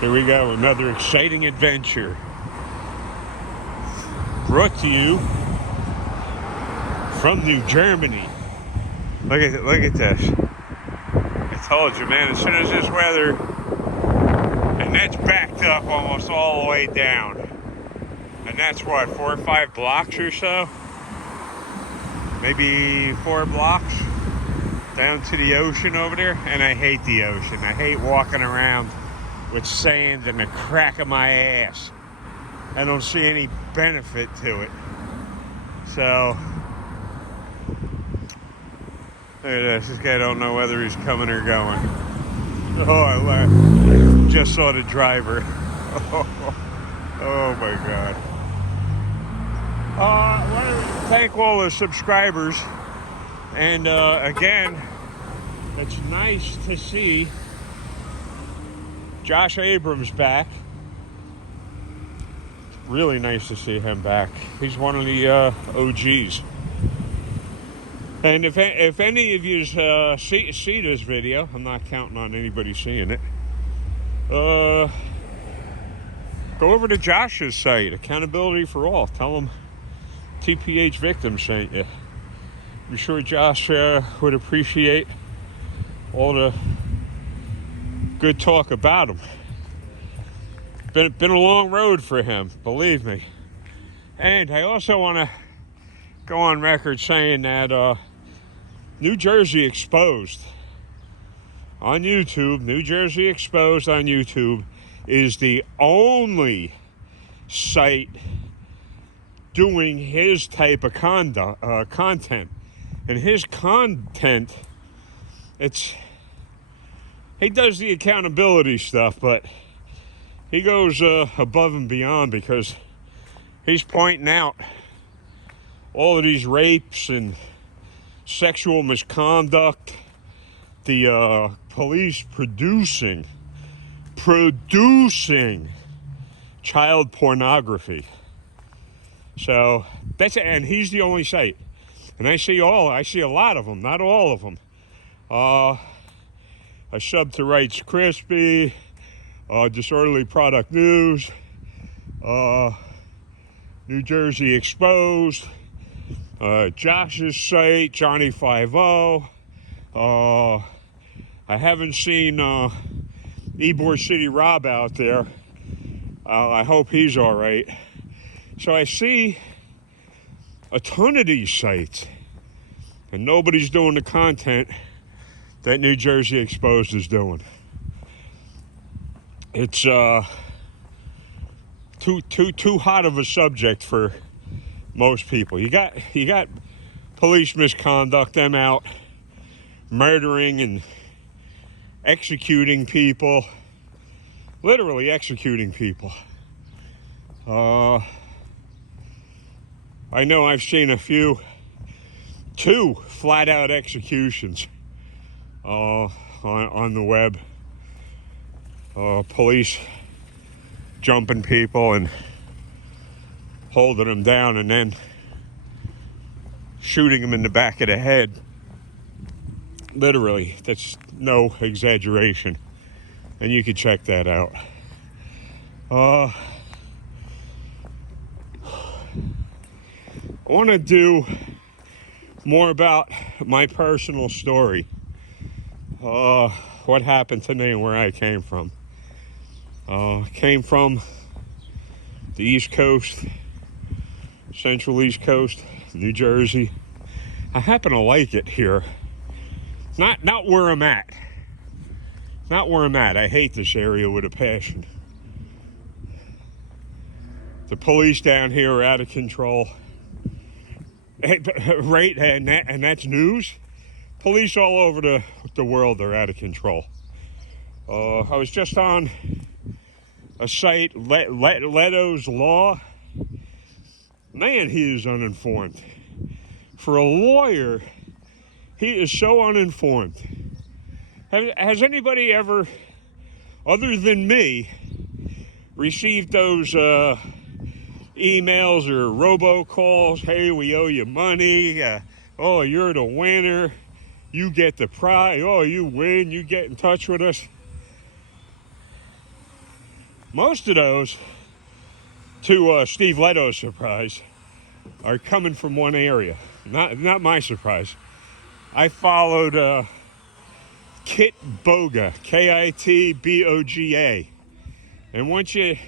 Here we go, another exciting adventure. Brought to you from New Germany. Look at this. I told you, man, as soon as this weather, and that's backed up almost all the way down. And that's what, 4 or 5 blocks or so? Maybe 4 blocks down to the ocean over there. And I hate the ocean. I hate walking around with sand in the crack of my ass. I don't see any benefit to it. So, look at this. This guy don't know whether he's coming or going. Oh, I just saw the driver. Oh my God. I want to thank all the subscribers. And again, it's nice to see Josh Abrams back. Really nice to see him back. He's one of the OGs. And if any of you see this video, I'm not counting on anybody seeing it. Go over to Josh's site, Accountability for All. Tell him TPH Victims sent you. I'm sure Josh would appreciate all the good talk about him. Been a long road for him, believe me. And I also want to go on record saying that New Jersey Exposed on YouTube, New Jersey Exposed on YouTube is the only site doing his type of content. And his content, he does the accountability stuff, but he goes above and beyond because he's pointing out all of these rapes and sexual misconduct, the police producing child pornography. So that's it, and he's the only site. And I see a lot of them, not all of them. I sub to Rights Crispy, Disorderly Product News, New Jersey Exposed, Josh's site, Johnny 5-0. I haven't seen Ybor City Rob out there. I hope he's all right. So I see a ton of these sites, and nobody's doing the content that New Jersey Exposed is doing. It's too hot of a subject for most people. You got police misconduct, them out murdering and executing people, literally executing people. I know I've seen two flat-out executions on the web. Police jumping people and holding them down and then shooting them in the back of the head. Literally, that's no exaggeration. And you can check that out. I want to do more about my personal story. What happened to me and where I came from. Came from the East Coast, Central East Coast, New Jersey. I happen to like it here. Not where I'm at. Not where I'm at. I hate this area with a passion. The police down here are out of control. Right, and that's news. Police all over the world are out of control. I was just on a site, Leto's Law. Man, he is uninformed. For a lawyer, he is so uninformed. Has anybody ever, other than me, received those emails or robocalls? Hey, we owe you money. Oh, you're the winner. You get the prize. Oh, you win. You get in touch with us. Most of those, to Steve Leto's surprise, are coming from one area. Not my surprise. I followed Kitboga, Kitboga. And once you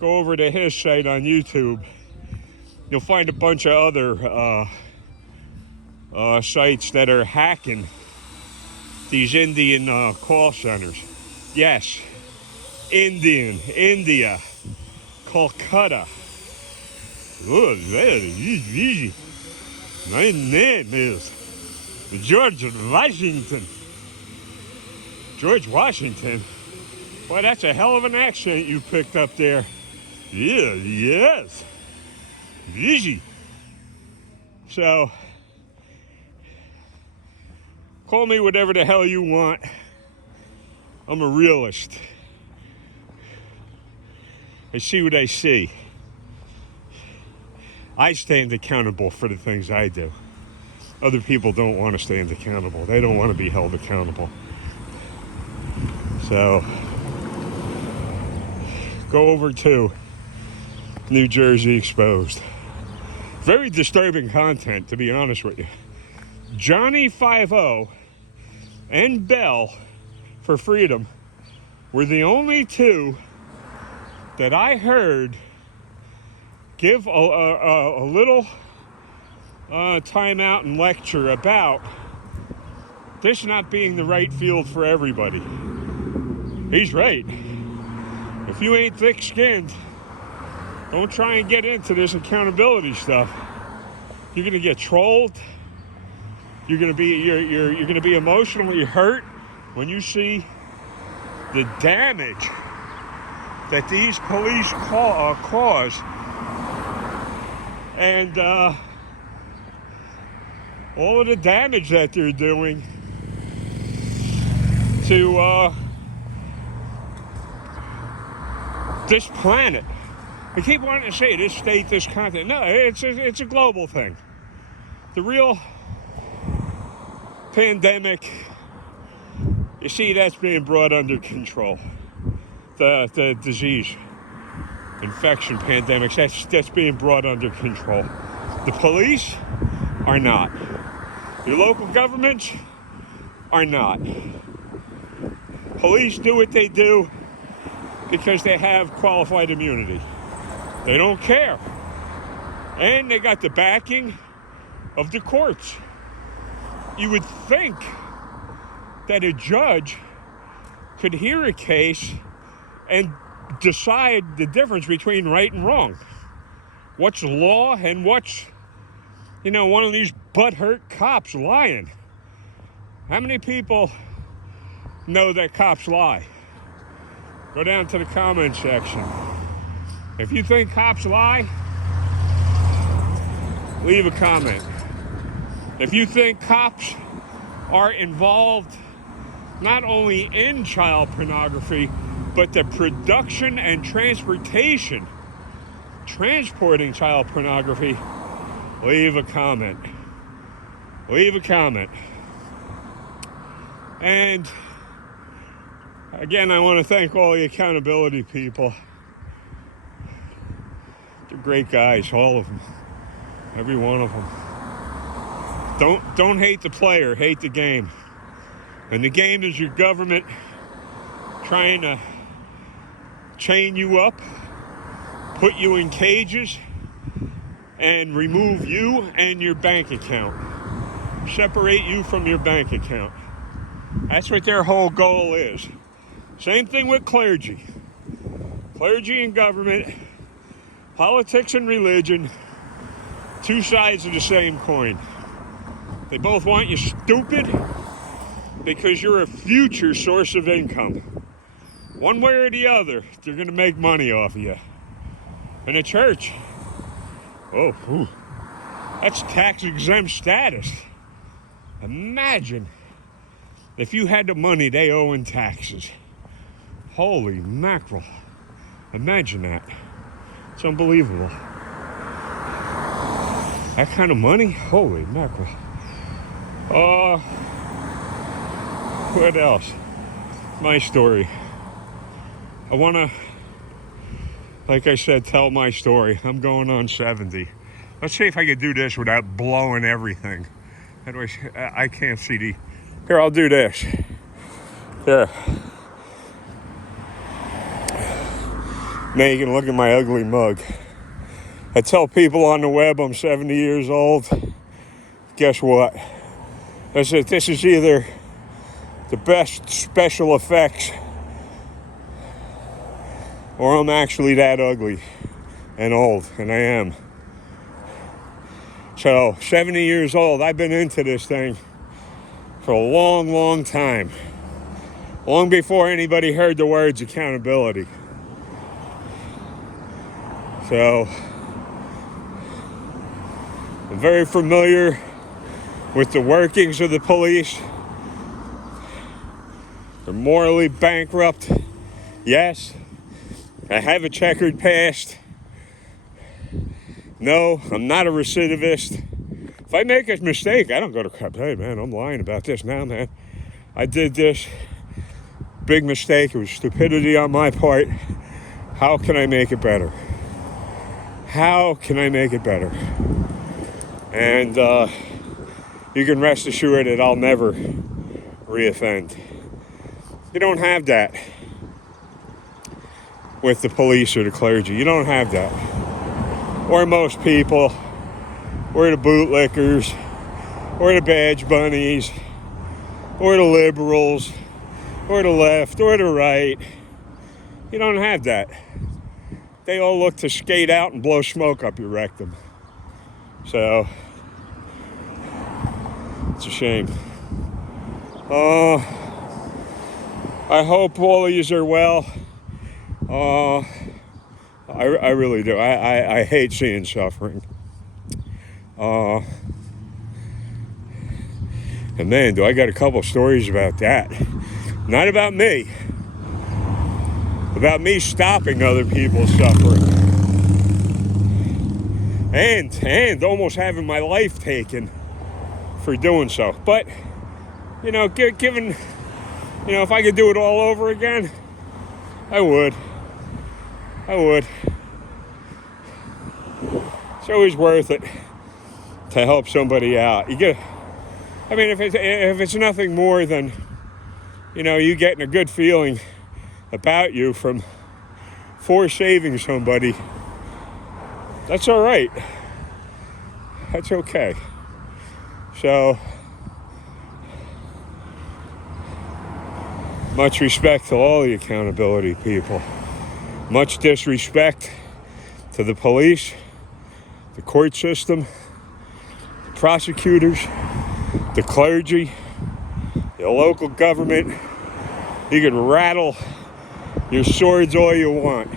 go over to his site on YouTube, you'll find a bunch of other sites that are hacking these Indian call centers. Yes, India, Calcutta. Oh, easy. My name is George Washington. George Washington? Boy, that's a hell of an accent you picked up there. Yeah, yes. Easy. So, call me whatever the hell you want. I'm a realist. I see what I see. I stand accountable for the things I do. Other people don't want to stand accountable. They don't want to be held accountable. So, go over to New Jersey Exposed. Very disturbing content, to be honest with you. Johnny 5-0 and Bell for Freedom were the only two that I heard give a little time out and lecture about this not being the right field for everybody. He's right. If you ain't thick-skinned, don't try and get into this accountability stuff. You're gonna get trolled. You're gonna be emotionally hurt when you see the damage that these police cause, and all of the damage that they're doing to this planet. I keep wanting to say this state, this continent. No, it's a global thing. The real pandemic, you see, that's being brought under control. The disease, infection, pandemics, that's being brought under control. The police are not. Your local governments are not. Police do what they do because they have qualified immunity. They don't care. And they got the backing of the courts. You would think that a judge could hear a case and decide the difference between right and wrong. What's law and what's, one of these butthurt cops lying. How many people know that cops lie? Go down to the comment section. If you think cops lie, leave a comment. If you think cops are involved not only in child pornography, but the production and transporting child pornography, leave a comment. Leave a comment. And again, I want to thank all the accountability people. They're great guys, all of them. Every one of them. Don't hate the player, hate the game. And the game is your government trying to chain you up, put you in cages, and remove you and your bank account. Separate you from your bank account. That's what their whole goal is. Same thing with clergy. Clergy and government, politics and religion, two sides of the same coin. They both want you stupid because you're a future source of income. One way or the other, they're going to make money off of you. And the church, that's tax-exempt status. Imagine if you had the money they owe in taxes. Holy mackerel. Imagine that. It's unbelievable. That kind of money? Holy mackerel. What else? My story. I want to, like I said, tell my story. I'm going on 70. Let's see if I can do this without blowing everything. How do I can't see the... Here, I'll do this. Here. Now you can look at my ugly mug. I tell people on the web I'm 70 years old. Guess what? This is either the best special effects or I'm actually that ugly and old, and I am. So, 70 years old, I've been into this thing for a long, long time. Long before anybody heard the words accountability. So, I'm very familiar with the workings of the police. They're morally bankrupt. Yes, I have a checkered past. No, I'm not a recidivist. If I make a mistake, I don't go to crap. Hey, man, I'm lying about this now, man. I did this. Big mistake. It was stupidity on my part. How can I make it better? How can I make it better? And you can rest assured that I'll never reoffend. You don't have that with the police or the clergy. You don't have that. Or most people, or the bootlickers, or the badge bunnies, or the liberals, or the left, or the right. You don't have that. They all look to skate out and blow smoke up your rectum. So, it's a shame. I hope all of yous are well. I really do. I hate seeing suffering. And man, do I got a couple stories about that. Not about me. About me stopping other people's suffering. And almost having my life taken for doing so. But, you know, given, you know, if I could do it all over again, I would. It's always worth it to help somebody out. You get, I mean, if it's nothing more than, you know, you getting a good feeling about you for saving somebody, that's all right. That's okay. So, much respect to all the accountability people. Much disrespect to the police, the court system, the prosecutors, the clergy, the local government. You can rattle your swords all you want.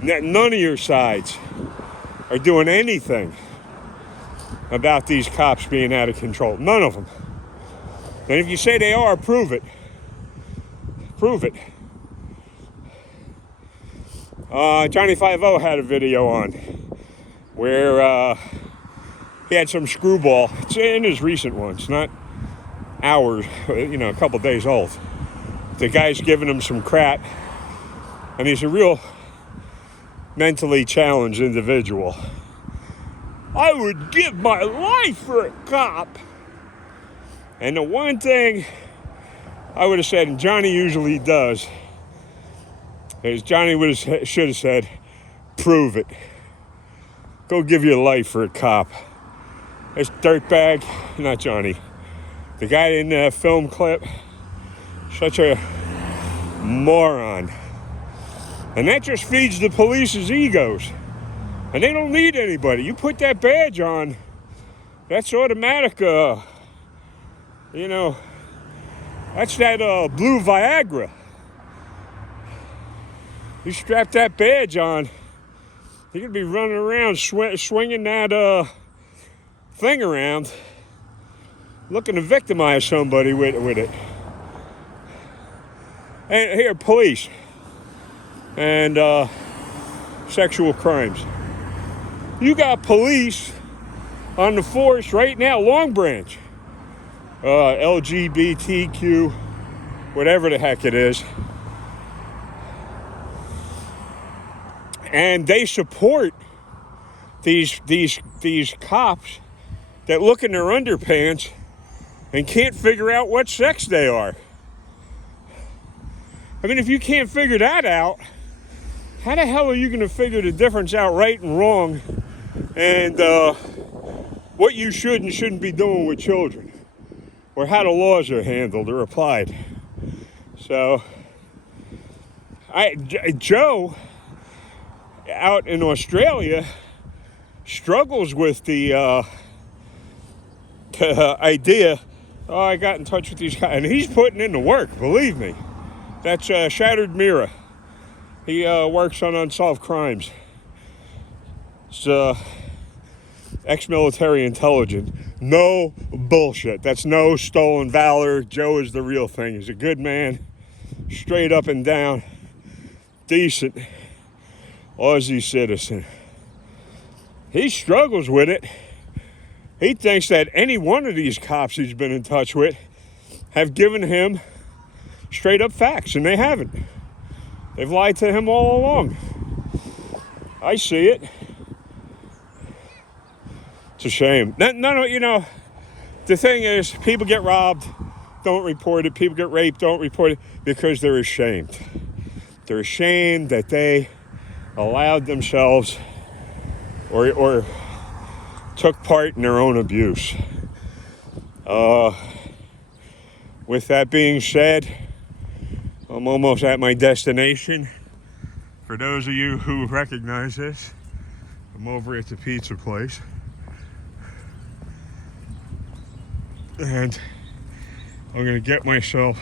None of your sides are doing anything about these cops being out of control. None of them. And if you say they are, prove it. Prove it. Johnny 5-0 had a video on where he had some screwball. It's in his recent ones, not hours, you know, a couple days old. The guy's giving him some crap, and he's a real mentally challenged individual. I would give my life for a cop. And the one thing I would have said, and Johnny usually does, is Johnny should have said, prove it. Go give your life for a cop. This dirtbag, not Johnny, the guy in the film clip, such a moron. And that just feeds the police's egos. And they don't need anybody. You put that badge on, that's automatic, you know, that's that blue Viagra. You strap that badge on, you're going to be running around swinging that thing around, looking to victimize somebody with it. And here, police and sexual crimes. You got police on the force right now, Long Branch, LGBTQ, whatever the heck it is. And they support these cops that look in their underpants and can't figure out what sex they are. I mean, if you can't figure that out, how the hell are you going to figure the difference out, right and wrong, and what you should and shouldn't be doing with children, or how the laws are handled or applied? So, Joe, out in Australia, struggles with the idea. Oh, I got in touch with these guys, and he's putting in the work, believe me. That's Shattered Mirror. He works on unsolved crimes. It's ex-military intelligence. No bullshit. That's no stolen valor. Joe is the real thing. He's a good man, straight up and down, decent Aussie citizen. He struggles with it. He thinks that any one of these cops he's been in touch with have given him straight up facts, and they haven't. They've lied to him all along. I see it. It's a shame. No, you know, the thing is, people get robbed, don't report it. People get raped, don't report it, because they're ashamed. They're ashamed that they allowed themselves or took part in their own abuse. With that being said, I'm almost at my destination. For those of you who recognize this, I'm over at the pizza place. And I'm going to get myself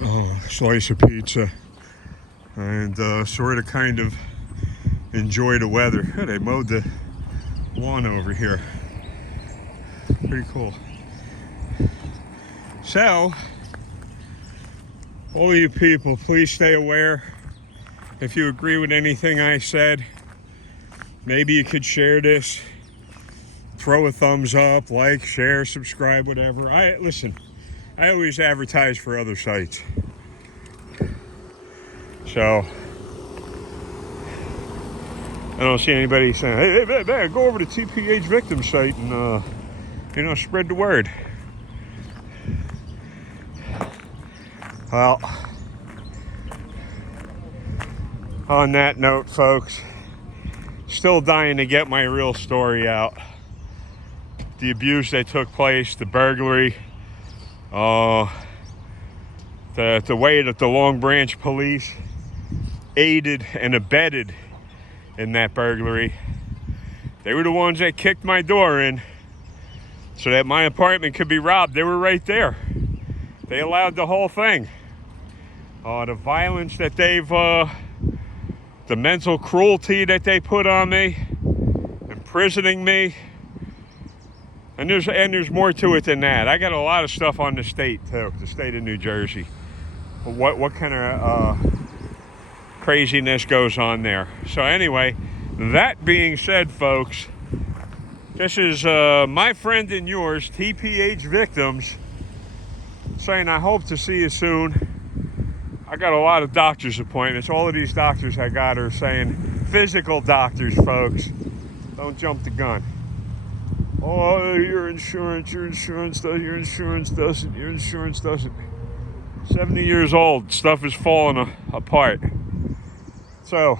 a slice of pizza and sort of kind of enjoy the weather. Oh, they mowed the lawn over here. Pretty cool. So, all you people, please stay aware. If you agree with anything I said, maybe you could share this. Throw a thumbs up, like, share, subscribe, whatever. Listen, I always advertise for other sites. So, I don't see anybody saying, hey, go over to TPH victim site and, spread the word. Well, on that note, folks, still dying to get my real story out. The abuse that took place, the burglary, the way that the Long Branch police aided and abetted in that burglary. They were the ones that kicked my door in so that my apartment could be robbed. They were right there. They allowed the whole thing. The violence that the mental cruelty that they put on me, imprisoning me. And there's more to it than that. I got a lot of stuff on the state too, the state of New Jersey. What kind of craziness goes on there? So anyway, that being said, folks, this is my friend and yours, TPH Victims, saying I hope to see you soon. I got a lot of doctor's appointments. All of these doctors I got are saying physical doctors, folks. Don't jump the gun. Oh, your insurance doesn't. 70 years old, stuff is falling apart. So,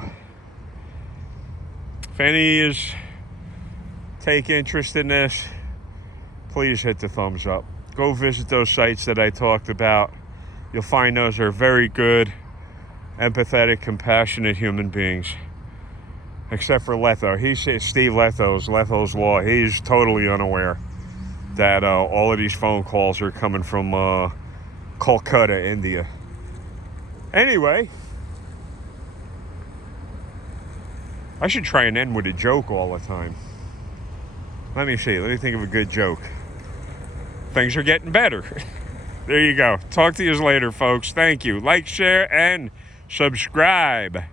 if any of you take interest in this, please hit the thumbs up. Go visit those sites that I talked about. You'll find those are very good, empathetic, compassionate human beings. Except for Letho. Steve Letho's Law. He's totally unaware that all of these phone calls are coming from Kolkata, India. Anyway, I should try and end with a joke all the time. Let me think of a good joke. Things are getting better. There you go. Talk to you later, folks. Thank you. Like, share, and subscribe.